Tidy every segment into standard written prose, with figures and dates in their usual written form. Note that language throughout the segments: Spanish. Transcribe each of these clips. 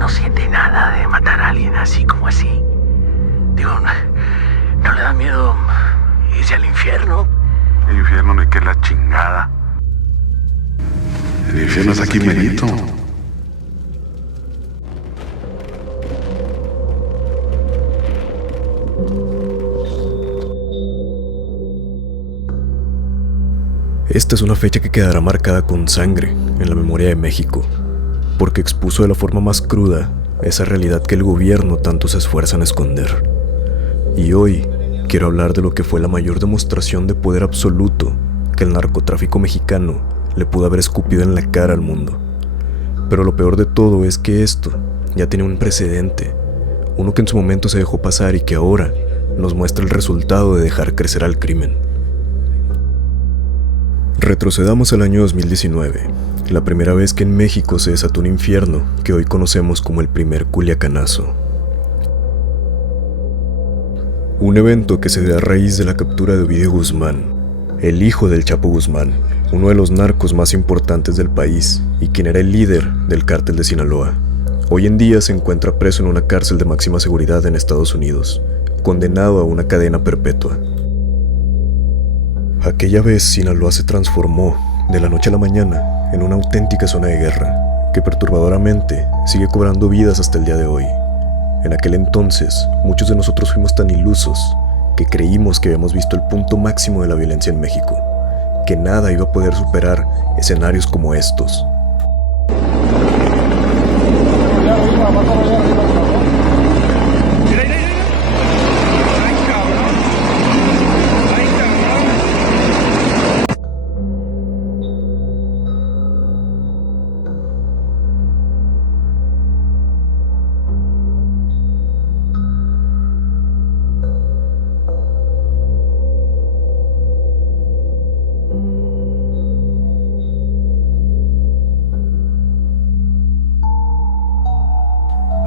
no siente nada de matar a alguien así como así. Digo, ¿no le da miedo irse al infierno? El infierno me queda la chingada. El infierno es aquí merito. Esta es una fecha que quedará marcada con sangre en la memoria de México, porque expuso de la forma más cruda esa realidad que el gobierno tanto se esfuerza en esconder. Y hoy quiero hablar de lo que fue la mayor demostración de poder absoluto que el narcotráfico mexicano le pudo haber escupido en la cara al mundo. Pero lo peor de todo es que esto ya tiene un precedente, uno que en su momento se dejó pasar y que ahora nos muestra el resultado de dejar crecer al crimen. Retrocedamos al año 2019, la primera vez que en México se desató un infierno que hoy conocemos como el primer Culiacanazo. Un evento que se da a raíz de la captura de Ovidio Guzmán, el hijo del Chapo Guzmán, uno de los narcos más importantes del país y quien era el líder del cártel de Sinaloa. Hoy en día se encuentra preso en una cárcel de máxima seguridad en Estados Unidos, condenado a una cadena perpetua. Aquella vez Sinaloa se transformó de la noche a la mañana en una auténtica zona de guerra que perturbadoramente sigue cobrando vidas hasta el día de hoy. En aquel entonces, muchos de nosotros fuimos tan ilusos que creímos que habíamos visto el punto máximo de la violencia en México, que nada iba a poder superar escenarios como estos.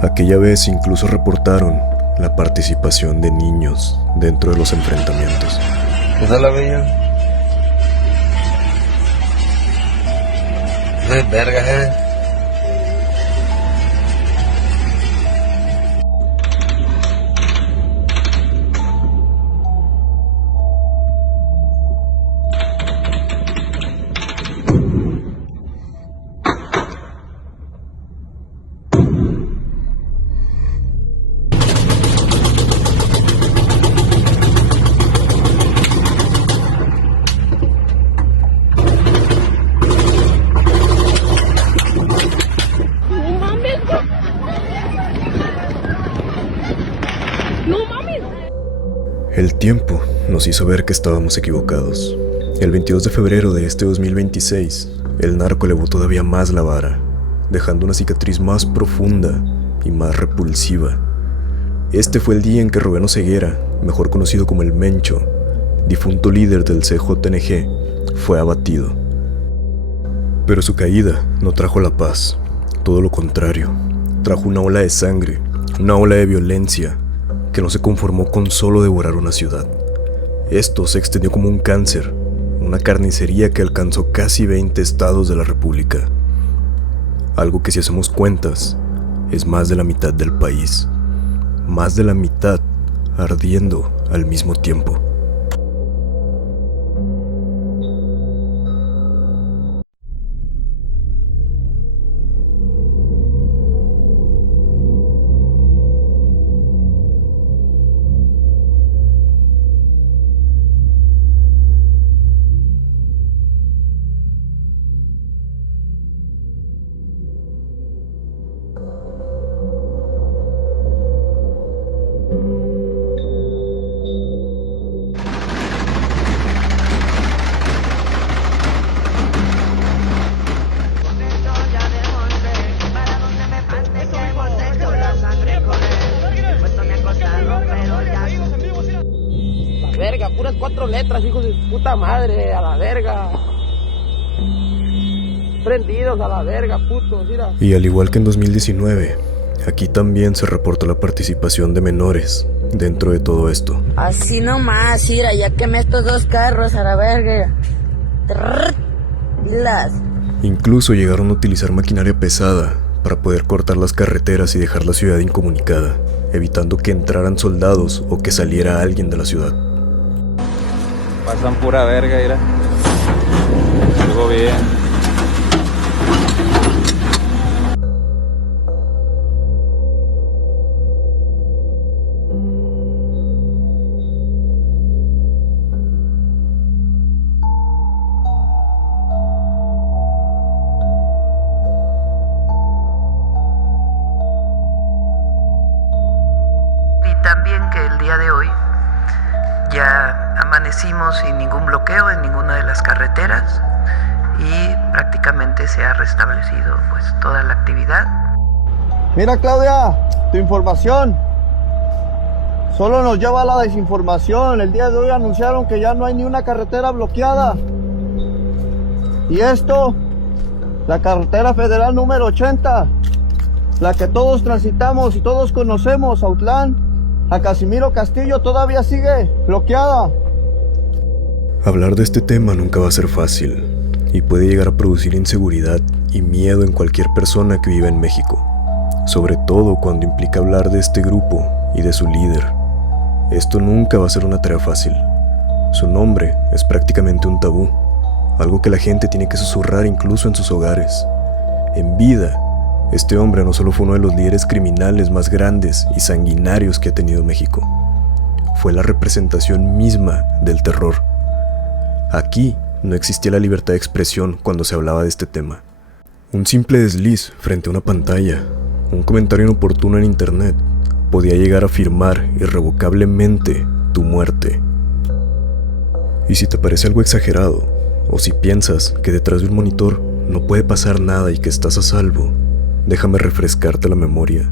Aquella vez incluso reportaron la participación de niños dentro de los enfrentamientos. ¿Esa es la bella? Esa es verga, El tiempo nos hizo ver que estábamos equivocados. El 22 de febrero de este 2026, el narco elevó todavía más la vara, dejando una cicatriz más profunda y más repulsiva. Este fue el día en que Rubén Oseguera, mejor conocido como el Mencho, difunto líder del CJNG, fue abatido. Pero su caída no trajo la paz, todo lo contrario, trajo una ola de sangre, una ola de violencia, que no se conformó con solo devorar una ciudad. Esto se extendió como un cáncer, una carnicería que alcanzó casi 20 estados de la República. Algo que si hacemos cuentas, es más de la mitad del país. Más de la mitad ardiendo al mismo tiempo. Verga, puras 4 letras, hijos de puta madre, a la verga. Prendidos a la verga, putos, mira. Y al igual que en 2019, aquí también se reportó la participación de menores dentro de todo esto. Así nomás, mira, ya quemé estos 2 carros a la verga. Las. Incluso llegaron a utilizar maquinaria pesada para poder cortar las carreteras y dejar la ciudad incomunicada, evitando que entraran soldados o que saliera alguien de la ciudad. Pasan pura verga, mira. Algo bien. También que el día de hoy ya amanecimos sin ningún bloqueo en ninguna de las carreteras y prácticamente se ha restablecido pues toda la actividad. Mira, Claudia, tu información. Solo nos lleva la desinformación. El día de hoy anunciaron que ya no hay ni una carretera bloqueada. Y esto, la carretera federal número 80, la que todos transitamos y todos conocemos, Autlán a Casimiro Castillo, todavía sigue bloqueada. Hablar de este tema nunca va a ser fácil y puede llegar a producir inseguridad y miedo en cualquier persona que viva en México, sobre todo cuando implica hablar de este grupo y de su líder. Esto nunca va a ser una tarea fácil. Su nombre es prácticamente un tabú, algo que la gente tiene que susurrar incluso en sus hogares. En vida, este hombre no solo fue uno de los líderes criminales más grandes y sanguinarios que ha tenido México, fue la representación misma del terror. Aquí no existía la libertad de expresión cuando se hablaba de este tema. Un simple desliz frente a una pantalla, un comentario inoportuno en internet, podía llegar a firmar irrevocablemente tu muerte. Y si te parece algo exagerado, o si piensas que detrás de un monitor no puede pasar nada y que estás a salvo, déjame refrescarte la memoria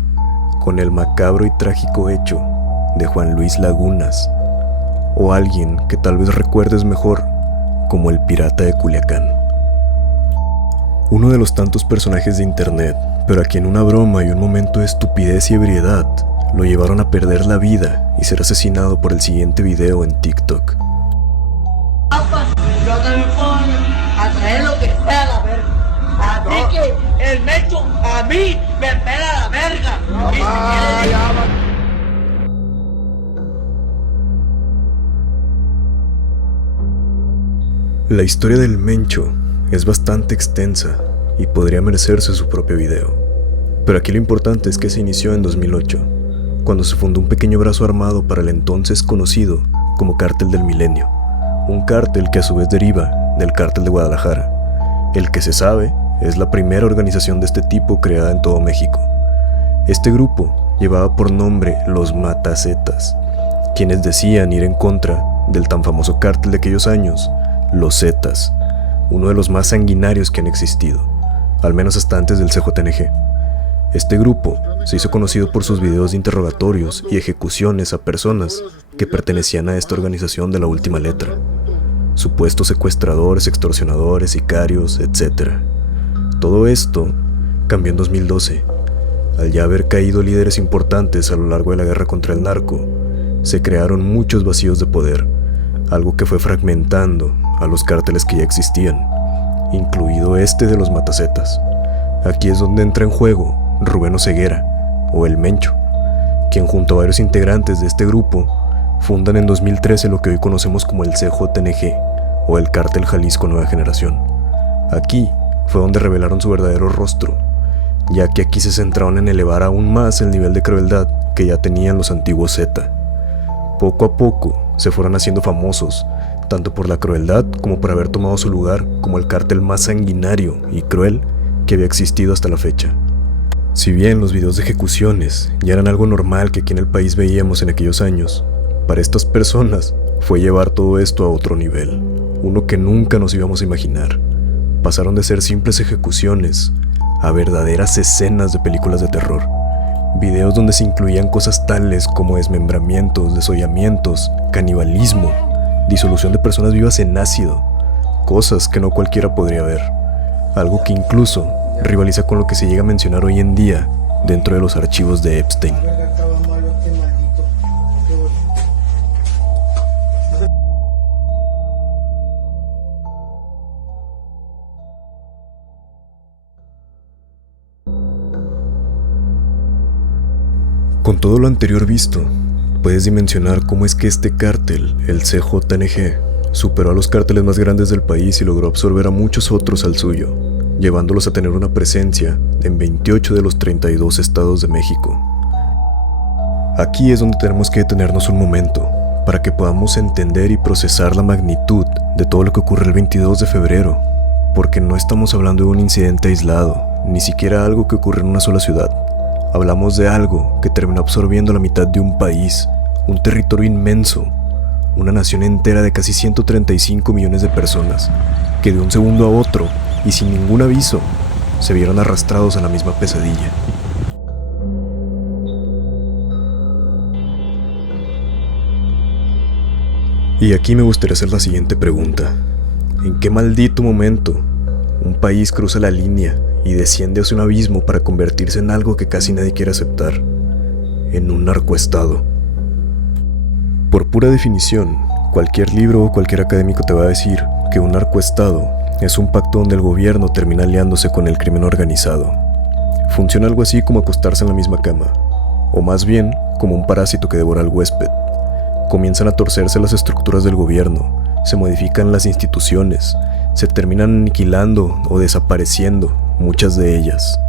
con el macabro y trágico hecho de Juan Luis Lagunas, o alguien que tal vez recuerdes mejor como el pirata de Culiacán. Uno de los tantos personajes de internet, pero a quien una broma y un momento de estupidez y ebriedad lo llevaron a perder la vida y ser asesinado por el siguiente video en TikTok. Yo también puedo a traer lo que sea la verga. Así que el Mencho a mí me pela la verga. La historia del Mencho es bastante extensa y podría merecerse su propio video. Pero aquí lo importante es que se inició en 2008, cuando se fundó un pequeño brazo armado para el entonces conocido como Cártel del Milenio, un cártel que a su vez deriva del Cártel de Guadalajara. El que se sabe es la primera organización de este tipo creada en todo México. Este grupo llevaba por nombre los Matazetas, quienes decían ir en contra del tan famoso cártel de aquellos años, los Zetas, uno de los más sanguinarios que han existido, al menos hasta antes del CJNG. Este grupo se hizo conocido por sus videos de interrogatorios y ejecuciones a personas que pertenecían a esta organización de la última letra, supuestos secuestradores, extorsionadores, sicarios, etc. Todo esto cambió en 2012. Al ya haber caído líderes importantes a lo largo de la guerra contra el narco, se crearon muchos vacíos de poder, algo que fue fragmentando a los cárteles que ya existían, incluido este de los Matazetas. Aquí es donde entra en juego Rubén Oseguera, o el Mencho, quien junto a varios integrantes de este grupo fundan en 2013 lo que hoy conocemos como el CJNG, o el Cártel Jalisco Nueva Generación. Aquí fue donde revelaron su verdadero rostro, ya que aquí se centraron en elevar aún más el nivel de crueldad que ya tenían los antiguos Z. Poco a poco se fueron haciendo famosos, tanto por la crueldad como por haber tomado su lugar como el cártel más sanguinario y cruel que había existido hasta la fecha. Si bien los videos de ejecuciones ya eran algo normal que aquí en el país veíamos en aquellos años, para estas personas fue llevar todo esto a otro nivel, uno que nunca nos íbamos a imaginar. Pasaron de ser simples ejecuciones a verdaderas escenas de películas de terror, videos donde se incluían cosas tales como desmembramientos, desollamientos, canibalismo, disolución de personas vivas en ácido, cosas que no cualquiera podría ver, algo que incluso rivaliza con lo que se llega a mencionar hoy en día dentro de los archivos de Epstein. Con todo lo anterior visto, puedes dimensionar cómo es que este cártel, el CJNG, superó a los cárteles más grandes del país y logró absorber a muchos otros al suyo, llevándolos a tener una presencia en 28 de los 32 estados de México. Aquí es donde tenemos que detenernos un momento, para que podamos entender y procesar la magnitud de todo lo que ocurre el 22 de febrero, porque no estamos hablando de un incidente aislado, ni siquiera algo que ocurre en una sola ciudad. Hablamos de algo que terminó absorbiendo la mitad de un país, un territorio inmenso, una nación entera de casi 135 millones de personas, que de un segundo a otro, y sin ningún aviso, se vieron arrastrados a la misma pesadilla. Y aquí me gustaría hacer la siguiente pregunta. ¿En qué maldito momento un país cruza la línea y desciende hacia un abismo para convertirse en algo que casi nadie quiere aceptar? En un narcoestado. Por pura definición, cualquier libro o cualquier académico te va a decir que un narcoestado es un pacto donde el gobierno termina aliándose con el crimen organizado. Funciona algo así como acostarse en la misma cama, o más bien como un parásito que devora al huésped. Comienzan a torcerse las estructuras del gobierno, se modifican las instituciones, se terminan aniquilando o desapareciendo muchas de ellas.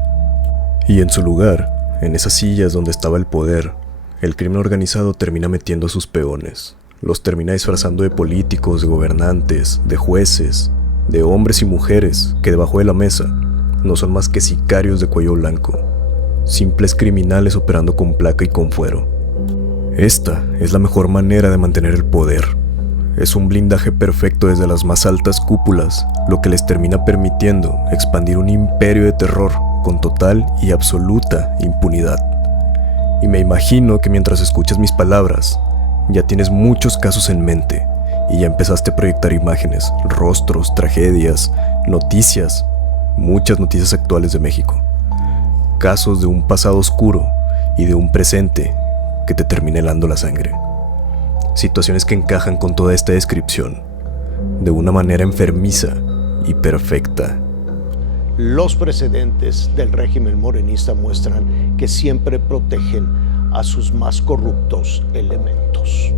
Y en su lugar, en esas sillas donde estaba el poder, el crimen organizado termina metiendo a sus peones. Los termina disfrazando de políticos, de gobernantes, de jueces, de hombres y mujeres que debajo de la mesa no son más que sicarios de cuello blanco, simples criminales operando con placa y con fuero. Esta es la mejor manera de mantener el poder. Es un blindaje perfecto desde las más altas cúpulas, lo que les termina permitiendo expandir un imperio de terror con total y absoluta impunidad. Y me imagino que mientras escuchas mis palabras, ya tienes muchos casos en mente y ya empezaste a proyectar imágenes, rostros, tragedias, noticias, muchas noticias actuales de México. Casos de un pasado oscuro y de un presente que te termina helando la sangre. Situaciones que encajan con toda esta descripción, de una manera enfermiza y perfecta. Los precedentes del régimen morenista muestran que siempre protegen a sus más corruptos elementos.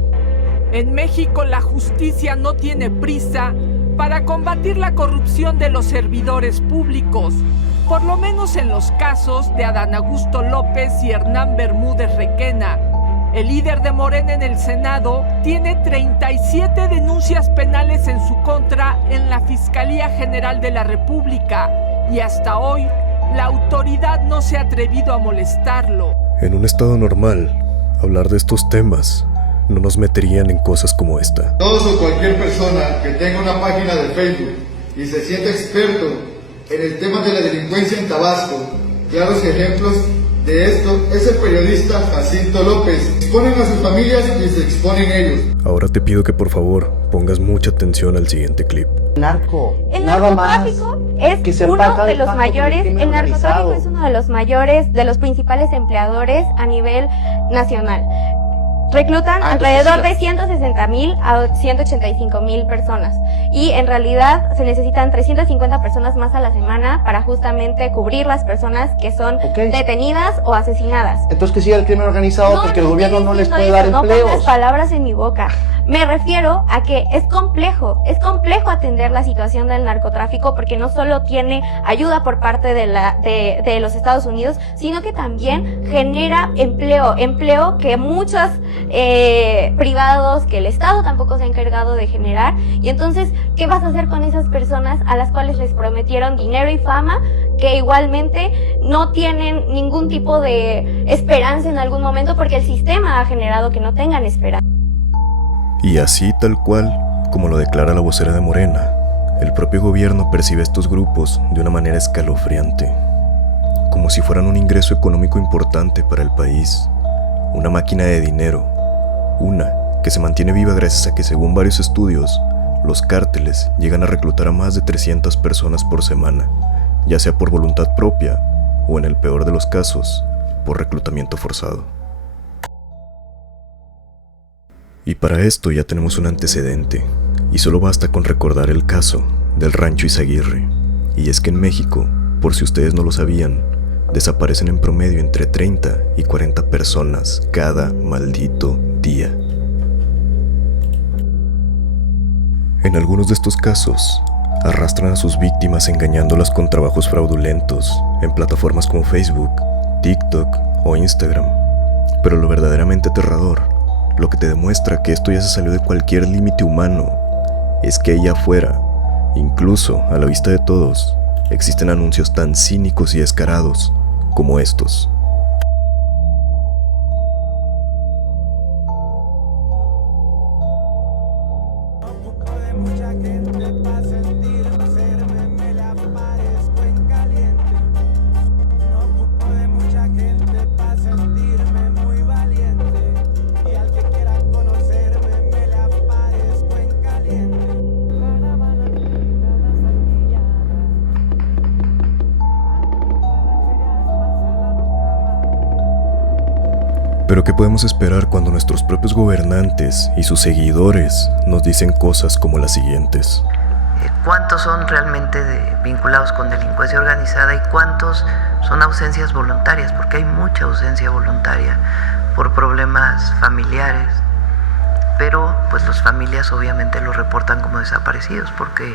En México la justicia no tiene prisa para combatir la corrupción de los servidores públicos, por lo menos en los casos de Adán Augusto López y Hernán Bermúdez Requena. El líder de Morena en el Senado tiene 37 denuncias penales en su contra en la Fiscalía General de la República y hasta hoy la autoridad no se ha atrevido a molestarlo. En un estado normal, hablar de estos temas no nos meterían en cosas como esta. Todos o cualquier persona que tenga una página de Facebook y se sienta experto en el tema de la delincuencia en Tabasco, claros ejemplos de esto es el periodista Jacinto López. Exponen a sus familias y se exponen ellos. Ahora te pido que por favor pongas mucha atención al siguiente clip. El narcotráfico es uno de los mayores, el narcotráfico es uno de los mayores, de los principales empleadores a nivel nacional. Reclutan alrededor de 160,000 a 185,000 personas y en realidad se necesitan 350 personas más a la semana para justamente cubrir las personas que son detenidas o asesinadas. Entonces que siga el crimen organizado porque el gobierno no les puede dar empleos. No pongas palabras en mi boca. Me refiero a que es complejo atender la situación del narcotráfico porque no solo tiene ayuda por parte de los Estados Unidos, sino que también genera empleo que muchos privados, que el Estado tampoco se ha encargado de generar. Y entonces, ¿qué vas a hacer con esas personas a las cuales les prometieron dinero y fama, que igualmente no tienen ningún tipo de esperanza en algún momento porque el sistema ha generado que no tengan esperanza? Y así tal cual, como lo declara la vocera de Morena, el propio gobierno percibe a estos grupos de una manera escalofriante, como si fueran un ingreso económico importante para el país, una máquina de dinero, una que se mantiene viva gracias a que, según varios estudios, los cárteles llegan a reclutar a más de 300 personas por semana, ya sea por voluntad propia o, en el peor de los casos, por reclutamiento forzado. Y para esto ya tenemos un antecedente, y solo basta con recordar el caso del Rancho Izaguirre. Y es que en México, por si ustedes no lo sabían, desaparecen en promedio entre 30 y 40 personas cada maldito día. En algunos de estos casos, arrastran a sus víctimas engañándolas con trabajos fraudulentos en plataformas como Facebook, TikTok o Instagram. Pero lo verdaderamente aterrador, lo que te demuestra que esto ya se salió de cualquier límite humano, es que allá afuera, incluso a la vista de todos, existen anuncios tan cínicos y descarados como estos. Pero ¿qué podemos esperar cuando nuestros propios gobernantes y sus seguidores nos dicen cosas como las siguientes? ¿Cuántos son realmente vinculados con delincuencia organizada y cuántos son ausencias voluntarias? Porque hay mucha ausencia voluntaria por problemas familiares, pero pues las familias obviamente los reportan como desaparecidos porque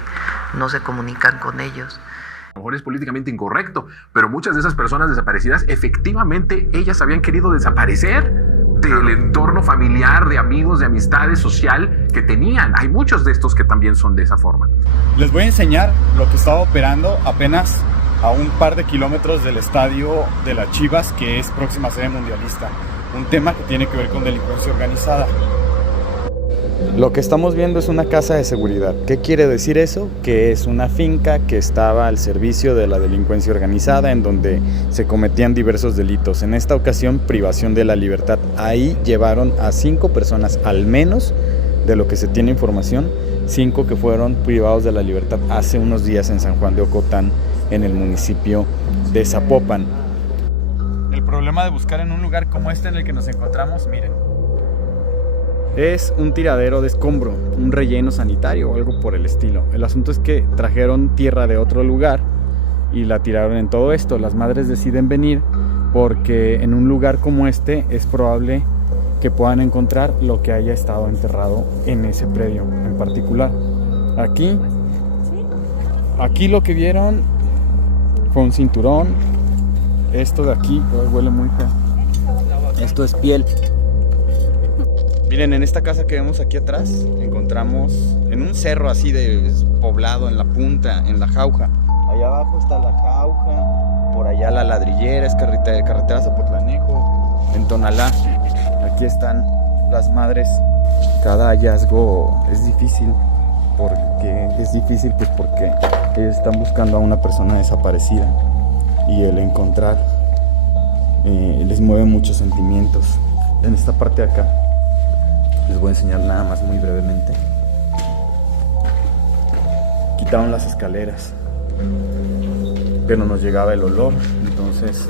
no se comunican con ellos. A lo mejor es políticamente incorrecto, pero muchas de esas personas desaparecidas, efectivamente, ellas habían querido desaparecer del entorno familiar, de amigos, de amistades, social que tenían. Hay muchos de estos que también son de esa forma. Les voy a enseñar lo que estaba operando apenas a un par de kilómetros del estadio de las Chivas, que es próxima sede mundialista. Un tema que tiene que ver con delincuencia organizada. Lo que estamos viendo es una casa de seguridad. ¿Qué quiere decir eso? Que es una finca que estaba al servicio de la delincuencia organizada, en donde se cometían diversos delitos. En esta ocasión, privación de la libertad. Ahí llevaron a 5 personas, al menos de lo que se tiene información, 5 que fueron privados de la libertad hace unos días en San Juan de Ocotán, en el municipio de Zapopan. El problema de buscar en un lugar como este en el que nos encontramos, miren, es un tiradero de escombro, un relleno sanitario o algo por el estilo. El asunto es que trajeron tierra de otro lugar y la tiraron en todo esto. Las madres deciden venir porque en un lugar como este es probable que puedan encontrar lo que haya estado enterrado en ese predio en particular. Aquí lo que vieron fue un cinturón. Esto de aquí huele muy feo. Esto es piel. Miren, en esta casa que vemos aquí atrás, encontramos en un cerro así de poblado, en la punta, en la jauja. Allá abajo está la jauja, por allá la ladrillera, es carretera Zapotlanejo, en Tonalá. Aquí están las madres. Cada hallazgo es difícil, porque ellos están buscando a una persona desaparecida y el encontrar les mueve muchos sentimientos. En esta parte de acá les voy a enseñar nada más muy brevemente. Quitaron las escaleras, pero nos llegaba el olor, entonces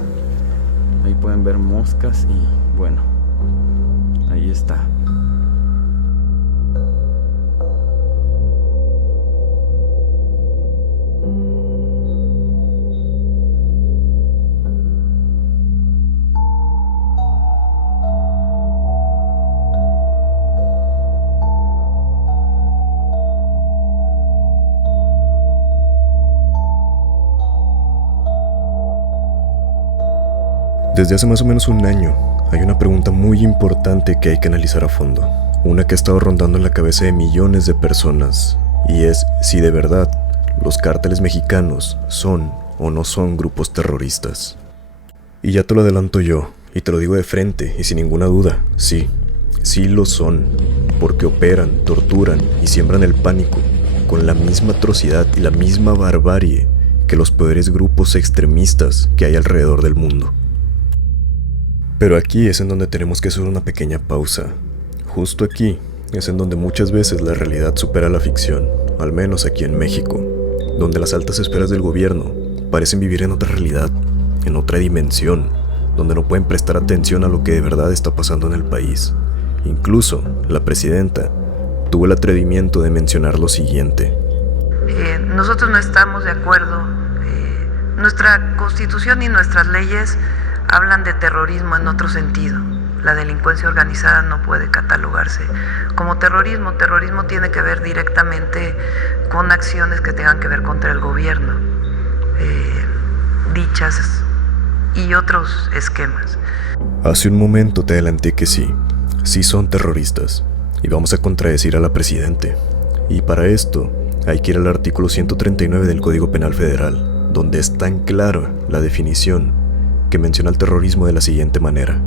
ahí pueden ver moscas y bueno, ahí está. Desde hace más o menos un año, hay una pregunta muy importante que hay que analizar a fondo. Una que ha estado rondando en la cabeza de millones de personas, y es si de verdad los cárteles mexicanos son o no son grupos terroristas. Y ya te lo adelanto yo, y te lo digo de frente y sin ninguna duda, sí lo son, porque operan, torturan y siembran el pánico con la misma atrocidad y la misma barbarie que los peores grupos extremistas que hay alrededor del mundo. Pero aquí es en donde tenemos que hacer una pequeña pausa. Justo aquí es en donde muchas veces la realidad supera la ficción, al menos aquí en México, donde las altas esferas del gobierno parecen vivir en otra realidad, en otra dimensión, donde no pueden prestar atención a lo que de verdad está pasando en el país. Incluso la presidenta tuvo el atrevimiento de mencionar lo siguiente. Nosotros no estamos de acuerdo, Nuestra Constitución y nuestras leyes hablan de terrorismo en otro sentido. La delincuencia organizada no puede catalogarse como terrorismo. Terrorismo tiene que ver directamente con acciones que tengan que ver contra el gobierno, dichas y otros esquemas. Hace un momento te adelanté que sí son terroristas, y vamos a contradecir a la presidente. Y para esto hay que ir al artículo 139 del Código Penal Federal, donde es tan clara la definición que menciona el terrorismo de la siguiente manera.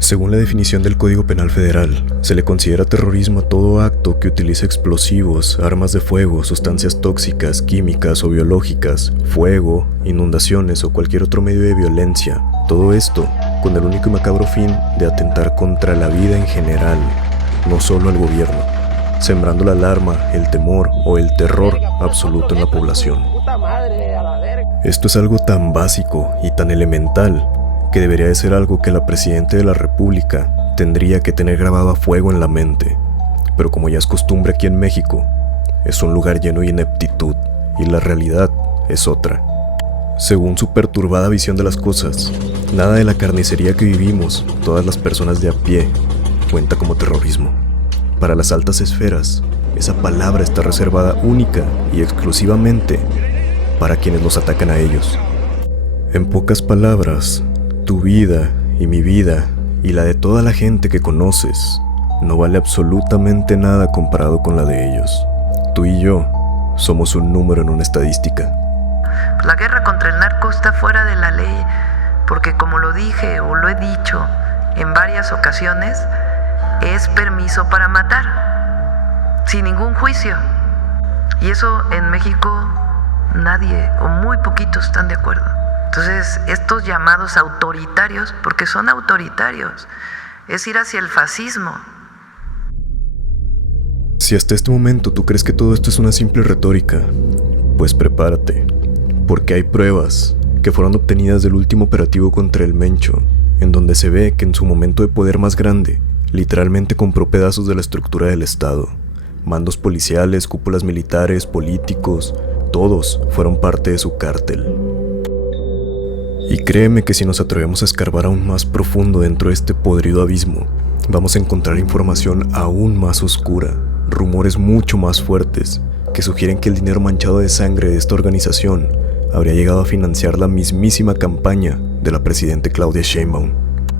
Según la definición del Código Penal Federal, se le considera terrorismo a todo acto que utilice explosivos, armas de fuego, sustancias tóxicas, químicas o biológicas, fuego, inundaciones o cualquier otro medio de violencia. Todo esto con el único y macabro fin de atentar contra la vida en general, no solo al gobierno, sembrando la alarma, el temor o el terror absoluto en la población. Esto es algo tan básico y tan elemental que debería de ser algo que la Presidenta de la República tendría que tener grabado a fuego en la mente. Pero como ya es costumbre aquí en México, es un lugar lleno de ineptitud y la realidad es otra. Según su perturbada visión de las cosas, nada de la carnicería que vivimos, todas las personas de a pie, cuenta como terrorismo. Para las altas esferas, esa palabra está reservada única y exclusivamente para quienes los atacan a ellos. En pocas palabras, tu vida y mi vida y la de toda la gente que conoces no vale absolutamente nada comparado con la de ellos. Tú y yo somos un número en una estadística. La guerra contra el narco está fuera de la ley porque, como lo dije o lo he dicho en varias ocasiones, es permiso para matar, sin ningún juicio. Y eso en México nadie o muy poquitos están de acuerdo. Entonces, estos llamados autoritarios, porque son autoritarios, es ir hacia el fascismo. Si hasta este momento tú crees que todo esto es una simple retórica, pues prepárate, porque hay pruebas que fueron obtenidas del último operativo contra el Mencho, en donde se ve que en su momento de poder más grande, literalmente compró pedazos de la estructura del Estado. Mandos policiales, cúpulas militares, políticos, todos fueron parte de su cártel. Y créeme que si nos atrevemos a escarbar aún más profundo dentro de este podrido abismo, vamos a encontrar información aún más oscura, rumores mucho más fuertes, que sugieren que el dinero manchado de sangre de esta organización habría llegado a financiar la mismísima campaña de la presidenta Claudia Sheinbaum.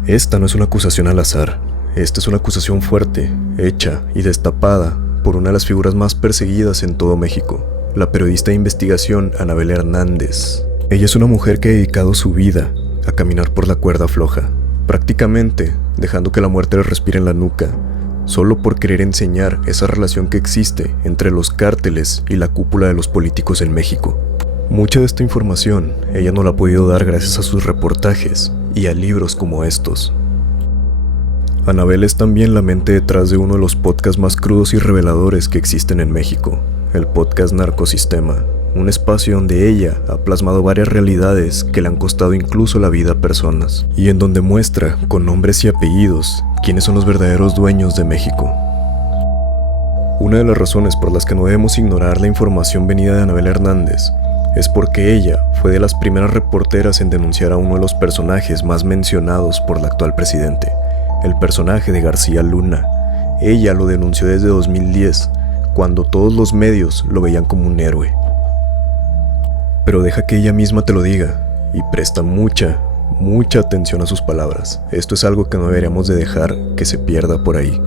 Esta no es una acusación al azar, esta es una acusación fuerte, hecha y destapada por una de las figuras más perseguidas en todo México, la periodista de investigación Anabel Hernández. Ella es una mujer que ha dedicado su vida a caminar por la cuerda floja, prácticamente dejando que la muerte le respire en la nuca, solo por querer enseñar esa relación que existe entre los cárteles y la cúpula de los políticos en México. Mucha de esta información ella no la ha podido dar gracias a sus reportajes y a libros como estos. Anabel es también la mente detrás de uno de los podcasts más crudos y reveladores que existen en México, el podcast Narcosistema, un espacio donde ella ha plasmado varias realidades que le han costado incluso la vida a personas, y en donde muestra, con nombres y apellidos, quiénes son los verdaderos dueños de México. Una de las razones por las que no debemos ignorar la información venida de Anabel Hernández es porque ella fue de las primeras reporteras en denunciar a uno de los personajes más mencionados por la actual presidente, el personaje de García Luna. Ella lo denunció desde 2010, cuando todos los medios lo veían como un héroe. Pero deja que ella misma te lo diga, y presta mucha atención a sus palabras. Esto es algo que no deberíamos de dejar que se pierda por ahí.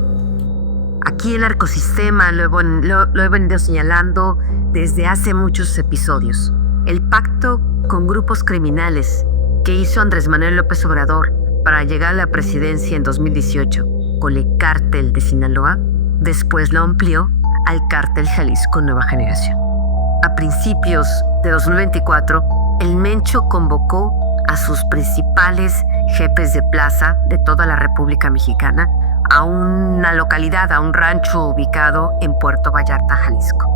Aquí el narcosistema lo he venido señalando desde hace muchos episodios. El pacto con grupos criminales que hizo Andrés Manuel López Obrador para llegar a la presidencia en 2018 con el cártel de Sinaloa, después lo amplió al cártel Jalisco Nueva Generación. A principios de 2024, el Mencho convocó a sus principales jefes de plaza de toda la República Mexicana a una localidad, a un rancho ubicado en Puerto Vallarta, Jalisco.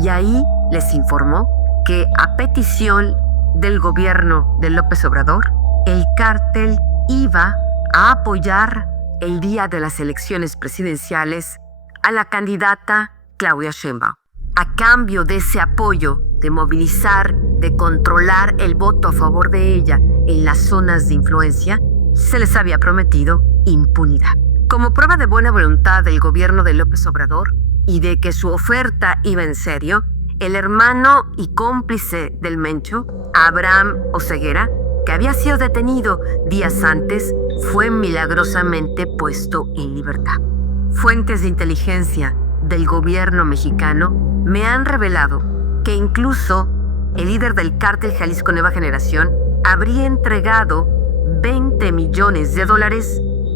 Y ahí les informó que a petición del gobierno de López Obrador, el cártel iba a apoyar el día de las elecciones presidenciales a la candidata Claudia Sheinbaum. A cambio de ese apoyo, de movilizar, de controlar el voto a favor de ella en las zonas de influencia, se les había prometido impunidad. Como prueba de buena voluntad del gobierno de López Obrador y de que su oferta iba en serio, el hermano y cómplice del Mencho, Abraham Oseguera, que había sido detenido días antes, fue milagrosamente puesto en libertad. Fuentes de inteligencia del gobierno mexicano me han revelado que incluso el líder del cártel Jalisco Nueva Generación habría entregado $20 millones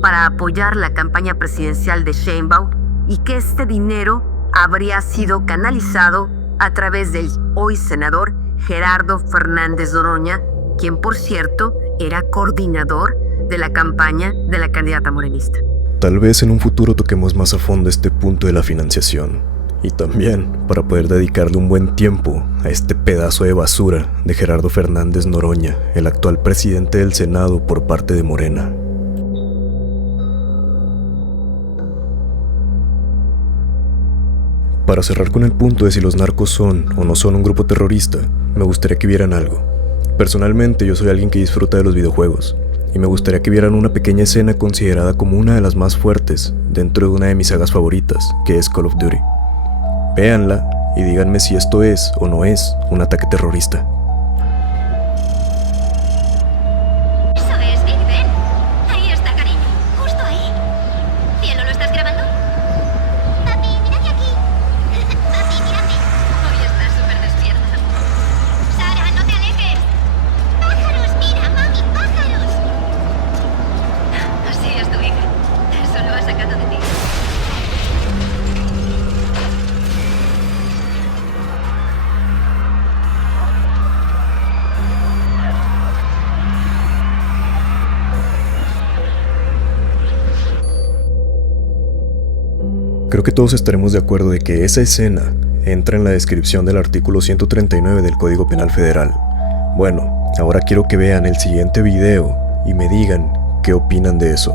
para apoyar la campaña presidencial de Sheinbaum y que este dinero habría sido canalizado a través del hoy senador Gerardo Fernández Noroña, quien por cierto era coordinador de la campaña de la candidata morenista. Tal vez en un futuro toquemos más a fondo este punto de la financiación, y también para poder dedicarle un buen tiempo a este pedazo de basura de Gerardo Fernández Noroña, el actual presidente del Senado por parte de Morena. Para cerrar con el punto de si los narcos son o no son un grupo terrorista, me gustaría que vieran algo. Personalmente yo soy alguien que disfruta de los videojuegos, y me gustaría que vieran una pequeña escena considerada como una de las más fuertes dentro de una de mis sagas favoritas, que es Call of Duty. Véanla y díganme si esto es o no es un ataque terrorista. Eso es, Big Ben. Ahí está, cariño. Justo ahí. ¿Cielo, lo estás grabando? Papi, mírate aquí. Papi, mírame. Hoy estás súper despierta. Sara, no te alejes. Pájaros, mira, mami, pájaros. Así es tu hija. Eso lo ha sacado de ti. Creo que todos estaremos de acuerdo de que esa escena entra en la descripción del artículo 139 del Código Penal Federal. Bueno, ahora quiero que vean el siguiente video y me digan qué opinan de eso.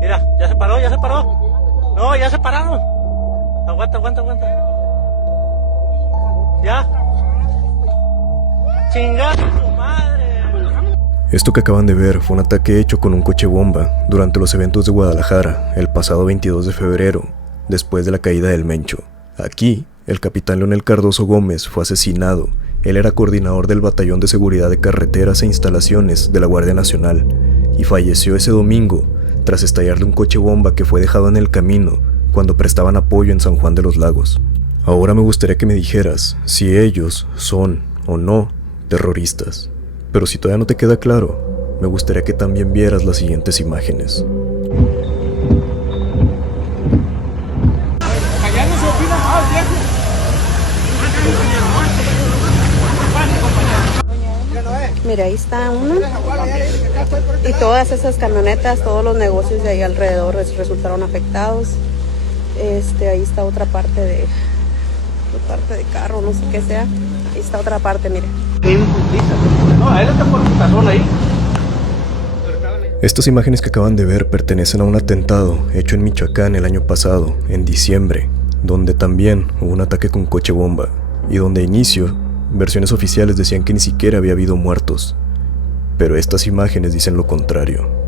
Mira, ya se paró, ya se paró. No, ya se pararon. Aguanta, aguanta, aguanta. Ya. Chingada tu madre. Esto que acaban de ver fue un ataque hecho con un coche bomba durante los eventos de Guadalajara el pasado 22 de febrero, después de la caída del Mencho. Aquí, el capitán Leonel Cardoso Gómez fue asesinado. Él era coordinador del Batallón de Seguridad de Carreteras e Instalaciones de la Guardia Nacional y falleció ese domingo tras estallarle un coche bomba que fue dejado en el camino cuando prestaban apoyo en San Juan de los Lagos. Ahora me gustaría que me dijeras si ellos son o no terroristas. Pero si todavía no te queda claro, me gustaría que también vieras las siguientes imágenes. Mira, ahí está uno. Y todas esas camionetas, todos los negocios de ahí alrededor resultaron afectados. Ahí está otra parte de carro, no sé qué sea. Ahí está otra parte, mire. No, él está por su cazón ahí. Estas imágenes que acaban de ver pertenecen a un atentado hecho en Michoacán el año pasado, en diciembre, donde también hubo un ataque con coche bomba, y donde a inicio, versiones oficiales decían que ni siquiera había habido muertos, pero estas imágenes dicen lo contrario.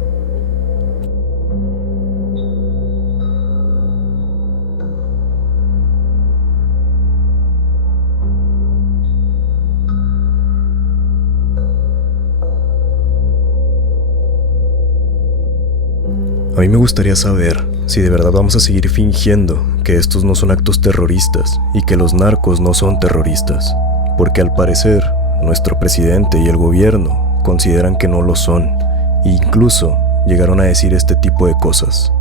A mí me gustaría saber si de verdad vamos a seguir fingiendo que estos no son actos terroristas y que los narcos no son terroristas, porque al parecer nuestro presidente y el gobierno consideran que no lo son, e incluso llegaron a decir este tipo de cosas.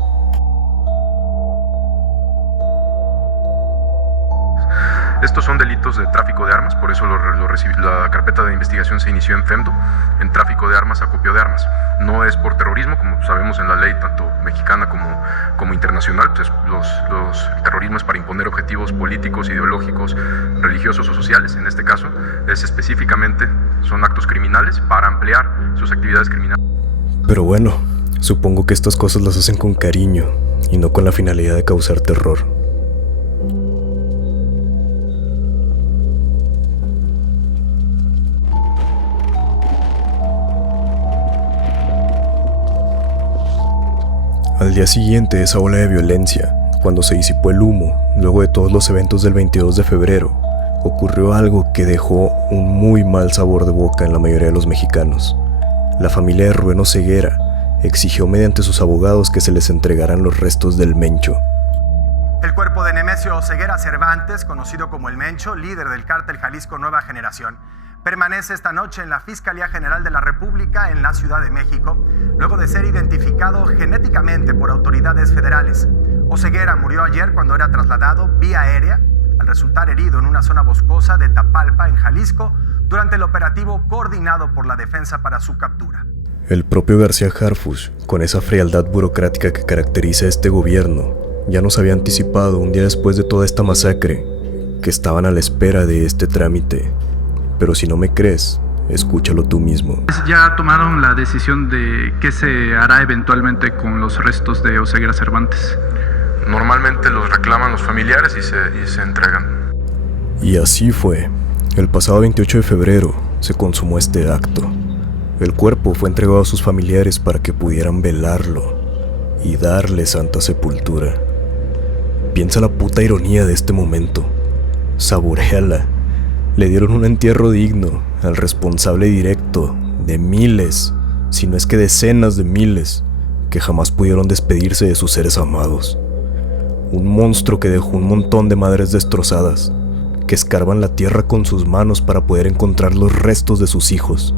Estos son delitos de tráfico de armas, por eso la carpeta de investigación se inició en FEMDO, en tráfico de armas, acopio de armas. No es por terrorismo, como sabemos en la ley tanto mexicana como internacional. Pues el terrorismo es para imponer objetivos políticos, ideológicos, religiosos o sociales. En este caso, son actos criminales para ampliar sus actividades criminales. Pero bueno, supongo que estas cosas las hacen con cariño y no con la finalidad de causar terror. Al día siguiente de esa ola de violencia, cuando se disipó el humo, luego de todos los eventos del 22 de febrero, ocurrió algo que dejó un muy mal sabor de boca en la mayoría de los mexicanos. La familia de Rubén Oseguera exigió mediante sus abogados que se les entregaran los restos del Mencho. El cuerpo de Nemesio Oseguera Cervantes, conocido como el Mencho, líder del cártel Jalisco Nueva Generación, permanece esta noche en la Fiscalía General de la República en la Ciudad de México, luego de ser identificado genéticamente por autoridades federales. Oseguera murió ayer cuando era trasladado vía aérea al resultar herido en una zona boscosa de Tapalpa, en Jalisco, durante el operativo coordinado por la defensa para su captura. El propio García Harfuch, con esa frialdad burocrática que caracteriza a este gobierno, ya nos había anticipado un día después de toda esta masacre que estaban a la espera de este trámite. Pero si no me crees, escúchalo tú mismo. Ya tomaron la decisión de qué se hará eventualmente con los restos de Oseguera Cervantes. Normalmente los reclaman los familiares y se entregan. Y así fue. El pasado 28 de febrero se consumó este acto. El cuerpo fue entregado a sus familiares para que pudieran velarlo y darle santa sepultura. Piensa la puta ironía de este momento. Saboréala. Le dieron un entierro digno al responsable directo de miles, si no es que decenas de miles, que jamás pudieron despedirse de sus seres amados. Un monstruo que dejó un montón de madres destrozadas, que escarban la tierra con sus manos para poder encontrar los restos de sus hijos.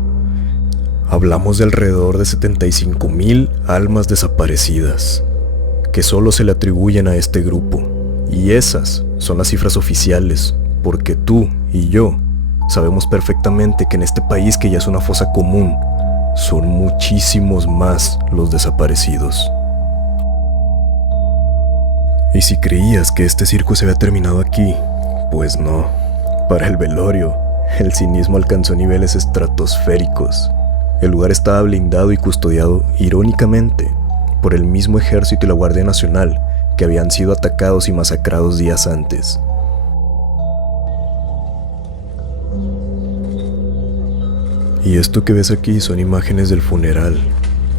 Hablamos de alrededor de 75,000 almas desaparecidas, que solo se le atribuyen a este grupo. Y esas son las cifras oficiales, porque tú y yo sabemos perfectamente que en este país, que ya es una fosa común, son muchísimos más los desaparecidos. Y si creías que este circo se había terminado aquí, pues no. Para el velorio, el cinismo alcanzó niveles estratosféricos. El lugar estaba blindado y custodiado, irónicamente, por el mismo ejército y la Guardia Nacional que habían sido atacados y masacrados días antes. Y esto que ves aquí son imágenes del funeral.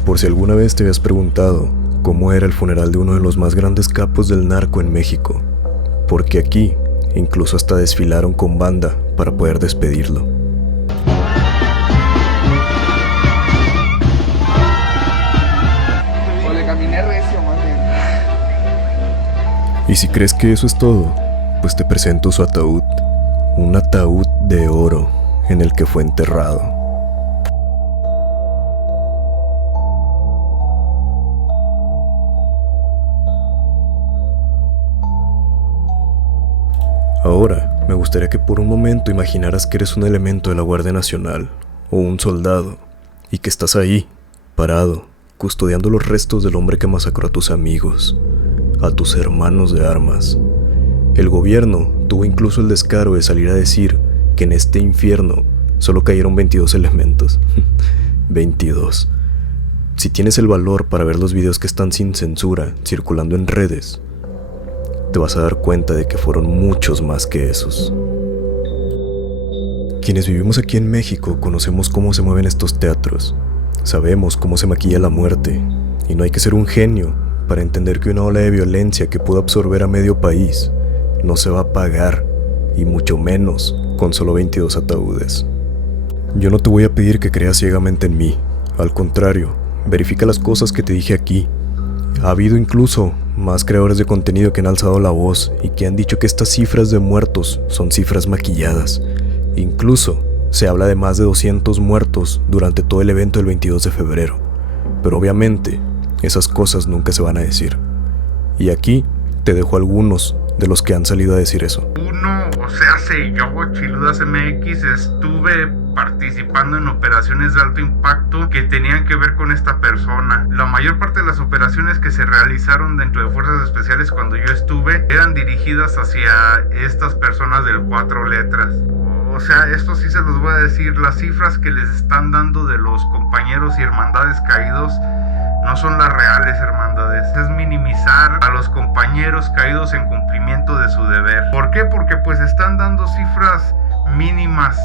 Por si alguna vez te habías preguntado cómo era el funeral de uno de los más grandes capos del narco en México, porque aquí incluso hasta desfilaron con banda para poder despedirlo. Le caminé recio, más bien. Y si crees que eso es todo, pues te presento su ataúd, un ataúd de oro en el que fue enterrado. Ahora, me gustaría que por un momento imaginaras que eres un elemento de la Guardia Nacional, o un soldado, y que estás ahí, parado, custodiando los restos del hombre que masacró a tus amigos, a tus hermanos de armas. El gobierno tuvo incluso el descaro de salir a decir que en este infierno solo cayeron 22 elementos. 22. Si tienes el valor para ver los videos que están sin censura circulando en redes, te vas a dar cuenta de que fueron muchos más que esos. Quienes vivimos aquí en México conocemos cómo se mueven estos teatros. Sabemos cómo se maquilla la muerte, y no hay que ser un genio para entender que una ola de violencia que pudo absorber a medio país no se va a pagar, y mucho menos con solo 22 ataúdes. Yo no te voy a pedir que creas ciegamente en mí, al contrario, verifica las cosas que te dije aquí. Ha habido incluso más creadores de contenido que han alzado la voz y que han dicho que estas cifras de muertos son cifras maquilladas. Incluso se habla de más de 200 muertos durante todo el evento del 22 de febrero. Pero obviamente, esas cosas nunca se van a decir. Y aquí te dejo algunos de los que han salido a decir eso. Yo, Chiludas MX, estuve participando en operaciones de alto impacto que tenían que ver con esta persona. La mayor parte de las operaciones que se realizaron dentro de Fuerzas Especiales cuando yo estuve eran dirigidas hacia estas personas del 4 letras. O sea, esto sí se los voy a decir, las cifras que les están dando de los compañeros y hermandades caídos no son las reales hermandades, es minimizar a los compañeros caídos en cumplimiento de su deber. ¿Por qué? Porque pues están dando cifras mínimas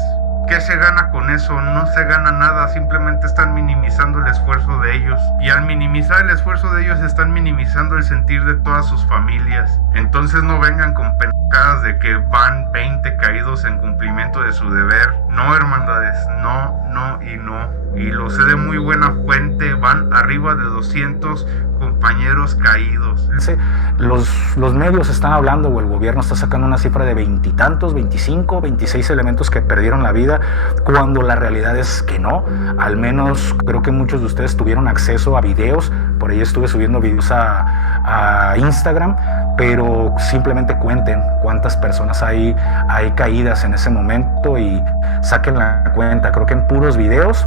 ¿Qué se gana con eso? No se gana nada, simplemente están minimizando el esfuerzo de ellos. Y al minimizar el esfuerzo de ellos están minimizando el sentir de todas sus familias. Entonces no vengan con pendejadas de que van 20 caídos en cumplimiento de su deber. No, hermandades, no, no y no. Y lo sé de muy buena fuente, van arriba de 200 compañeros caídos. Los medios están hablando, o el gobierno está sacando una cifra de 20 y tantos, 25, 26 elementos que perdieron la vida, cuando la realidad es que no. Al menos creo que muchos de ustedes tuvieron acceso a videos, por ahí estuve subiendo videos a Instagram, pero simplemente cuenten cuántas personas hay caídas en ese momento y saquen la cuenta. Creo que en puros videos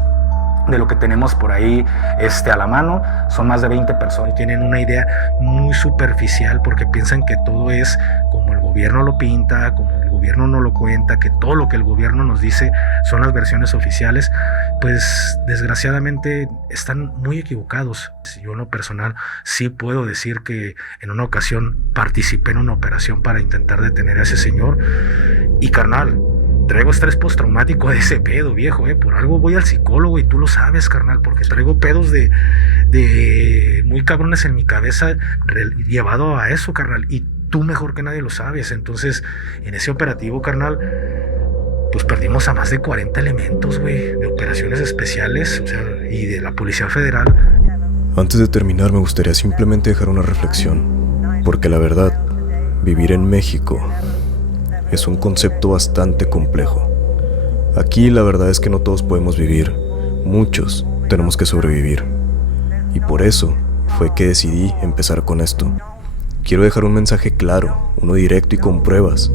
de lo que tenemos por ahí a la mano son más de 20 personas. Tienen una idea muy superficial porque piensan que todo es como el gobierno lo pinta, como el gobierno no lo cuenta, que todo lo que el gobierno nos dice son las versiones oficiales. Pues desgraciadamente están muy equivocados. Yo en lo personal sí puedo decir que en una ocasión participé en una operación para intentar detener a ese señor y, carnal, traigo estrés postraumático de ese pedo, viejo, por algo voy al psicólogo y tú lo sabes, carnal, porque traigo pedos de muy cabrones en mi cabeza llevado a eso, carnal, y tú mejor que nadie lo sabes. Entonces, en ese operativo, carnal, pues perdimos a más de 40 elementos, güey, de operaciones especiales, o sea, y de la Policía Federal. Antes de terminar, me gustaría simplemente dejar una reflexión, porque la verdad, vivir en México es un concepto bastante complejo. Aquí la verdad es que no todos podemos vivir, muchos tenemos que sobrevivir. Y por eso fue que decidí empezar con esto. Quiero dejar un mensaje claro, uno directo y con pruebas,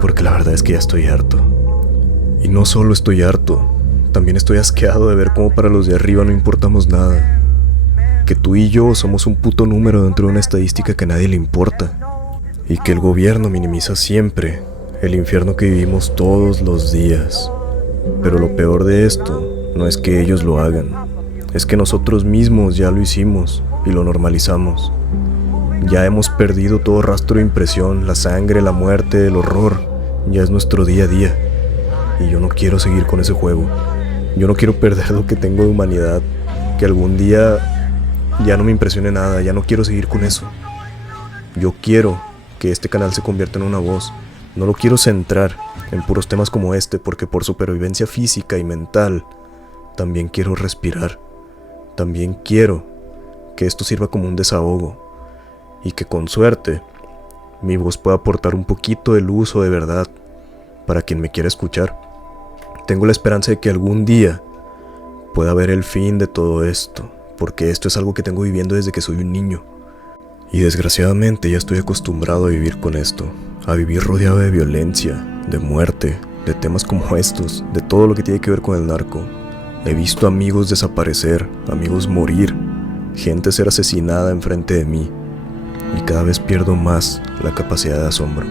porque la verdad es que ya estoy harto. Y no solo estoy harto, también estoy asqueado de ver cómo para los de arriba no importamos nada. Que tú y yo somos un puto número dentro de una estadística que a nadie le importa. Y que el gobierno minimiza siempre el infierno que vivimos todos los días. Pero lo peor de esto no es que ellos lo hagan, es que nosotros mismos ya lo hicimos y lo normalizamos. Ya hemos perdido todo rastro de impresión, la sangre, la muerte, el horror, ya es nuestro día a día. Y yo no quiero seguir con ese juego. Yo no quiero perder lo que tengo de humanidad, que algún día ya no me impresione nada, ya no quiero seguir con eso. Yo quiero que este canal se convierta en una voz. No lo quiero centrar en puros temas como este, porque por supervivencia física y mental también quiero respirar. También quiero que esto sirva como un desahogo y que con suerte mi voz pueda aportar un poquito de luz o de verdad para quien me quiera escuchar. Tengo la esperanza de que algún día pueda ver el fin de todo esto, porque esto es algo que tengo viviendo desde que soy un niño. Y desgraciadamente ya estoy acostumbrado a vivir con esto, a vivir rodeado de violencia, de muerte, de temas como estos, de todo lo que tiene que ver con el narco. He visto amigos desaparecer, amigos morir, gente ser asesinada enfrente de mí, y cada vez pierdo más la capacidad de asombro.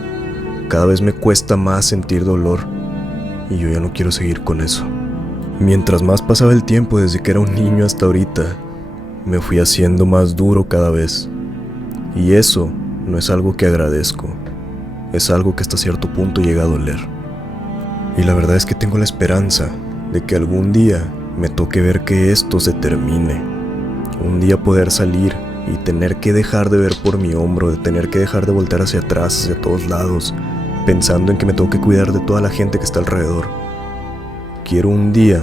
Cada vez me cuesta más sentir dolor, y yo ya no quiero seguir con eso. Mientras más pasaba el tiempo desde que era un niño hasta ahorita, me fui haciendo más duro cada vez. Y eso no es algo que agradezco, es algo que hasta cierto punto llega a doler. Y la verdad es que tengo la esperanza de que algún día me toque ver que esto se termine. Un día poder salir y tener que dejar de ver por mi hombro, de tener que dejar de voltear hacia atrás, hacia todos lados, pensando en que me tengo que cuidar de toda la gente que está alrededor. Quiero un día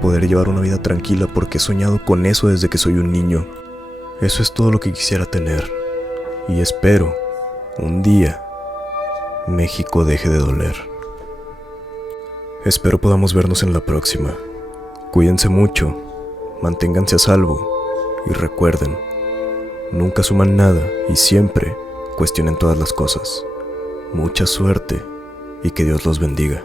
poder llevar una vida tranquila porque he soñado con eso desde que soy un niño. Eso es todo lo que quisiera tener. Y espero, un día, México deje de doler. Espero podamos vernos en la próxima. Cuídense mucho, manténganse a salvo y recuerden, nunca asuman nada y siempre cuestionen todas las cosas. Mucha suerte y que Dios los bendiga.